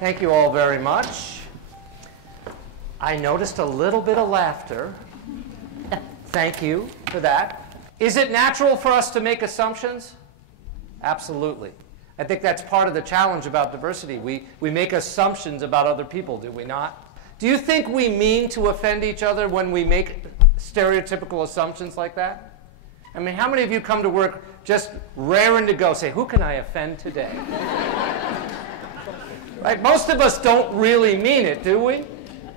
Thank you all very much. I noticed a little bit of laughter. Thank you for that. Is it natural for us to make assumptions? Absolutely. I think that's part of the challenge about diversity. We make assumptions about other people, do we not? Do you think we mean to offend each other when we make stereotypical assumptions like that? I mean, how many of you come to work just raring to go, say, who can I offend today? Right? Most of us don't really mean it, do we?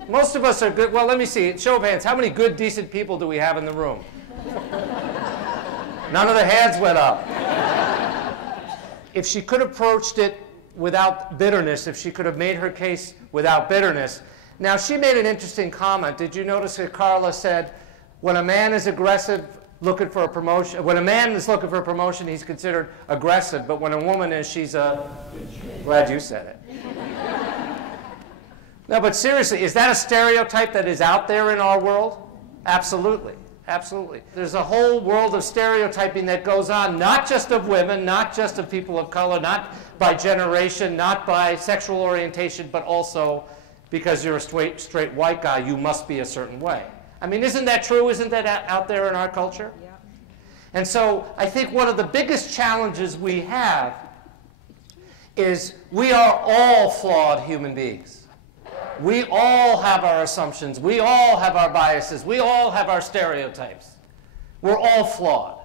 Most of us are good. Well, let me see. Show of hands. How many good, decent people do we have in the room? None of the hands went up. If she could have approached it without bitterness, if she could have made her case without bitterness. Now, she made an interesting comment. Did you notice that Carla said, when a man is aggressive, looking for a promotion, when a man is looking for a promotion, he's considered aggressive, but when a woman is, she's a... Glad you said it. No, but seriously, is that a stereotype that is out there in our world? Absolutely. Absolutely. There's a whole world of stereotyping that goes on, not just of women, not just of people of color, not by generation, not by sexual orientation, but also because you're a straight white guy, you must be a certain way. I mean, isn't that true? Isn't that out there in our culture? Yeah. And so I think one of the biggest challenges we have is we are all flawed human beings. We all have our assumptions. We all have our biases. We all have our stereotypes. We're all flawed.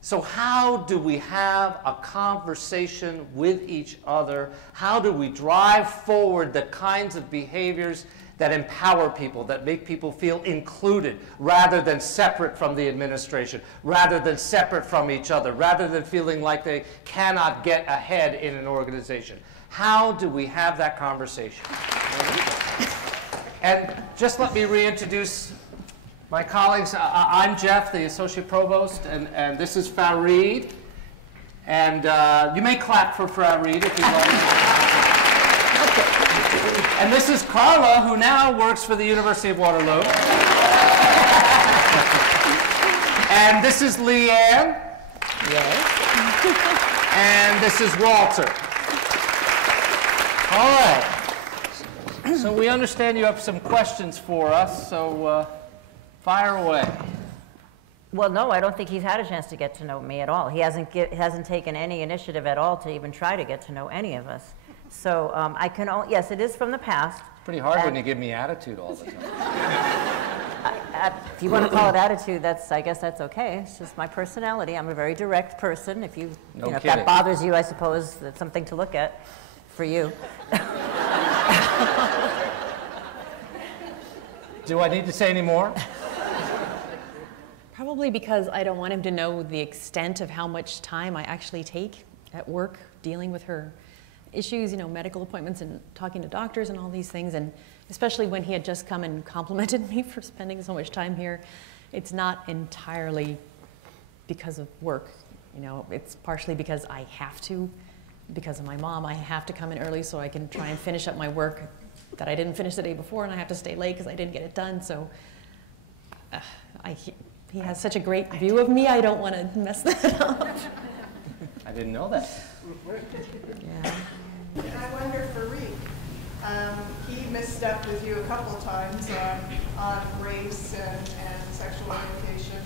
So how do we have a conversation with each other? How do we drive forward the kinds of behaviors that empower people, that make people feel included, rather than separate from the administration, rather than separate from each other, rather than feeling like they cannot get ahead in an organization? How do we have that conversation? And just let me reintroduce my colleagues. I'm Jeff, the Associate Provost, and this is Farid. And you may clap for Farid if you like. Okay. And this is Carla, who now works for the University of Waterloo. And this is Leanne. Yes. And this is Walter. All right. So we understand you have some questions for us, so fire away. Well, no, I don't think he's had a chance to get to know me at all. He hasn't taken any initiative at all to even try to get to know any of us. So I can only, yes, it is from the past. Pretty hard when you give me attitude all the time. If you want to call it attitude, I guess that's okay. It's just my personality. I'm a very direct person. If if that bothers you, I suppose that's something to look at for you. Do I need to say any more? Probably because I don't want him to know the extent of how much time I actually take at work dealing with her issues, medical appointments and talking to doctors and all these things. And especially when he had just come and complimented me for spending so much time here, it's not entirely because of work. It's partially because I have to. Because of my mom, I have to come in early so I can try and finish up my work that I didn't finish the day before, and I have to stay late because I didn't get it done. So he has such a great view of me, I don't want to mess that up. I didn't know that. Yeah. And I wonder for Reek, he misstepped with you a couple times on race and sexual orientation.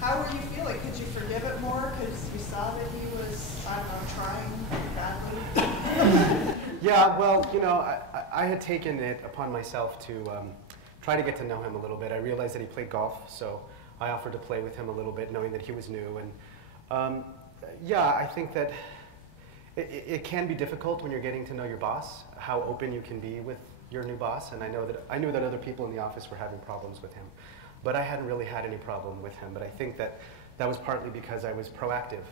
How were you feeling? Could you forgive it more because you saw that he was, I don't know, trying badly? Yeah, well, I had taken it upon myself to try to get to know him a little bit. I realized that he played golf, so I offered to play with him a little bit, knowing that he was new. And yeah, I think that it can be difficult when you're getting to know your boss, how open you can be with your new boss. And I knew that other people in the office were having problems with him. But I hadn't really had any problem with him. But I think that was partly because I was proactive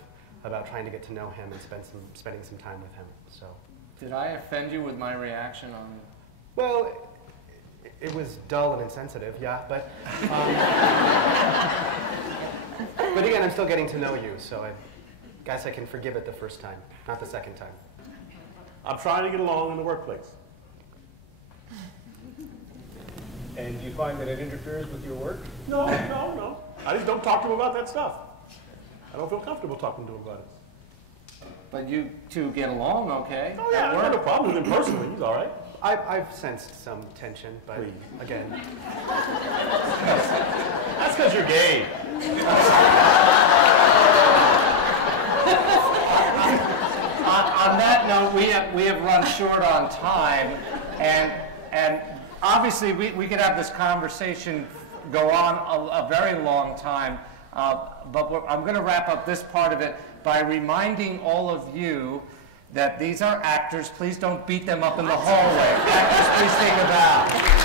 about trying to get to know him and spending some time with him. So. Did I offend you with my reaction on? Well, it was dull and insensitive, yeah. But but again, I'm still getting to know you, so I guess I can forgive it the first time, not the second time. I'm trying to get along in the workplace. And do you find that it interferes with your work? No. I just don't talk to him about that stuff. I don't feel comfortable talking to him about it. But you two get along okay? Oh yeah, I have no problem with him personally. He's all right. I've sensed some tension, but Please. again, That's because you're gay. On that note, we have run short on time, and obviously we could have this conversation go on a very long time, but I'm going to wrap up this part of it by reminding all of you that these are actors. Please don't beat them up in the hallway. Actors, please take a bow.